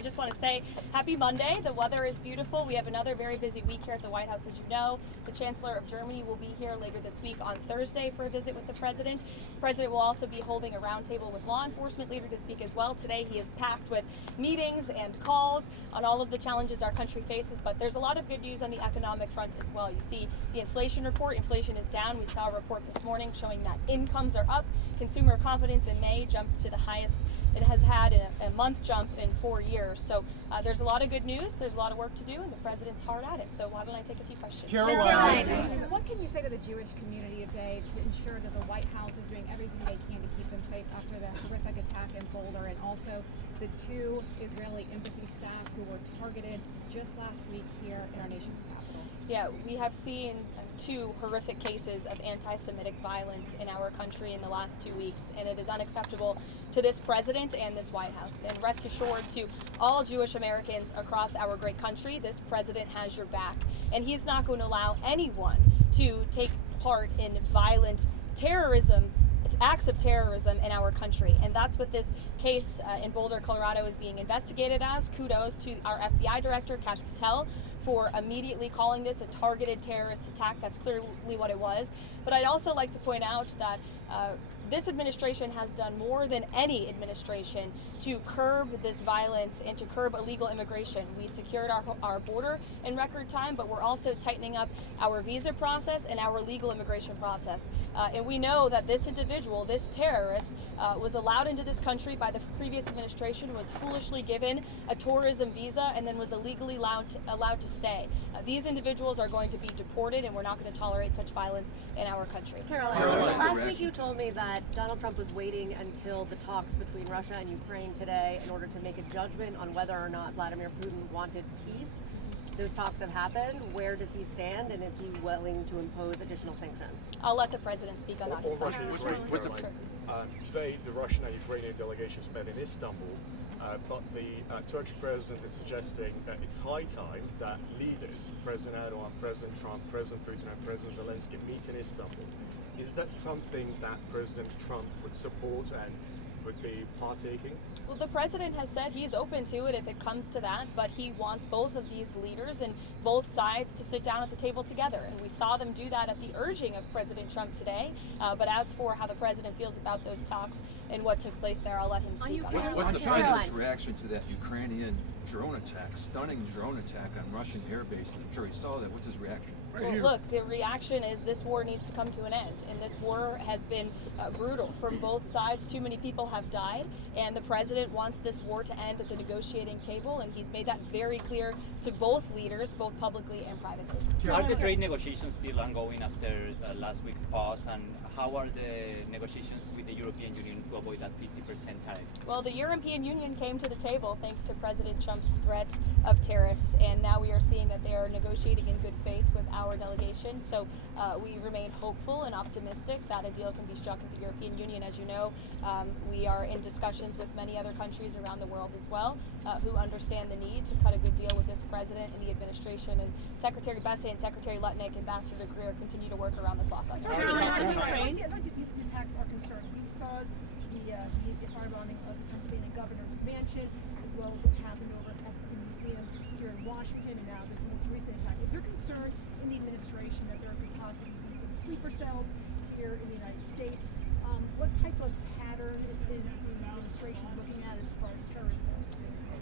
I just want to say happy Monday. The weather is beautiful. We have another very busy week here at the White House, as you know. The Chancellor of Germany will be here later this week on Thursday for a visit with the President. The President will also be holding a roundtable with law enforcement later this week as well. Today he is packed with meetings and calls on all of the challenges our country faces, but there's a lot of good news on the economic front as well. You see the inflation report. Inflation is down. We saw a report this morning showing that incomes are up. Consumer confidence in May jumped to the highest it has had a month jump in 4 years. So there's a lot of good news. There's a lot of work to do, and the President's hard at it. So why don't I take a few questions? Karoline, what can you say to the Jewish community today to ensure that the White House is doing everything they can to keep them safe after the horrific attack in Boulder, and also the 2 Israeli embassy staff who were targeted just last week here in our nation's capital? Yeah, we have seen 2 horrific cases of anti-Semitic violence in our country in the last 2 weeks, and it is unacceptable to this President and this White House. And rest assured, to all Jewish Americans across our great country, this President has your back, and he's not going to allow anyone to take part in violent terrorism. It's acts of terrorism in our country, and that's what this case in Boulder, Colorado is being investigated as. Kudos to our FBI Director, Kash Patel, for immediately calling this a targeted terrorist attack. That's clearly what it was. But I'd also like to point out that this administration has done more than any administration to curb this violence and to curb illegal immigration. We secured our border in record time, but we're also tightening up our visa process and our legal immigration process. And we know that this individual, this terrorist, was allowed into this country by the previous administration, was foolishly given a tourism visa, and then was illegally allowed to stay. These individuals are going to be deported, and we're not going to tolerate such violence in our country. Karoline, last week you told me that Donald Trump was waiting until the talks between Russia and Ukraine today in order to make a judgment on whether or not Vladimir Putin wanted peace. Those talks have happened. Where does he stand, and is he willing to impose additional sanctions? I'll let the President speak on that. Today, the Russian and Ukrainian delegations met in Istanbul, but the Turkish president is suggesting that it's high time that leaders, President Erdogan, President Trump, President Putin, and President Zelensky meet in Istanbul. Is that something that President Trump would support and would be partaking? Well, the President has said he's open to it if it comes to that, but he wants both of these leaders and both sides to sit down at the table together. And we saw them do that at the urging of President Trump today. But as for how the President feels about those talks and what took place there, I'll let him speak on that. What's the President's reaction to that Ukrainian drone attack, stunning drone attack on Russian air bases? I'm sure he saw that. What's his reaction? Well, look, the reaction is this war needs to come to an end, and this war has been brutal from both sides. Too many people have died, and the President wants this war to end at the negotiating table, and he's made that very clear to both leaders, both publicly and privately. Are the trade negotiations still ongoing after last week's pause, and how are the negotiations with the European Union to avoid that 50% tariff? Well, the European Union came to the table thanks to President Trump's threat of tariffs, and now we are seeing that they are negotiating in good faith with our delegation. So we remain hopeful and optimistic that a deal can be struck with the European Union. As you know, we are in discussions with many other countries around the world as well who understand the need to cut a good deal with this president and the administration. And Secretary Bessay and Secretary Lutnick, Ambassador Greer continue to work around the clock on this. These attacks are concerned. We saw the firebombing of the Pennsylvania governor's mansion, as well as what happened over at the museum here in Washington, and now this most recent attack. Is there concern in the administration that there could possibly be some sleeper cells here in the United States? What type of pattern is the administration looking at as far as terrorist cells?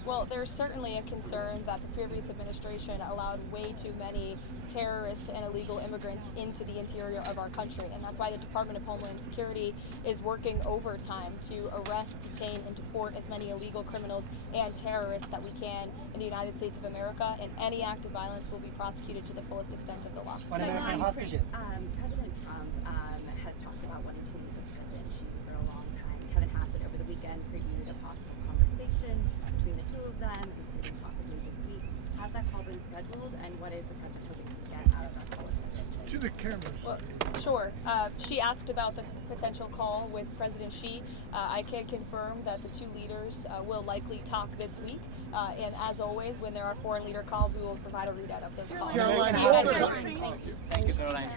Well, there's certainly a concern that the previous administration allowed way too many terrorists and illegal immigrants into the interior of our country, and that's why the Department of Homeland Security is working overtime to arrest, detain, and deport as many illegal criminals and terrorists that we can in the United States of America, and any act of violence will be prosecuted to the fullest extent of the law. On American hostages. President Trump has talked about wanting to meet with President Xi for a long time. Kevin Hassett over the weekend previewed a possible conversation between the 2 of them, including possibly this week. Has that call been scheduled, and what is the President hoping to get out of that call with President Xi? To the cameras. Well, sure. She asked about the potential call with President Xi. I can confirm that the 2 leaders will likely talk this week. And as always, when there are foreign leader calls, we will provide a readout of those calls. Karoline, Thank you, Caroline.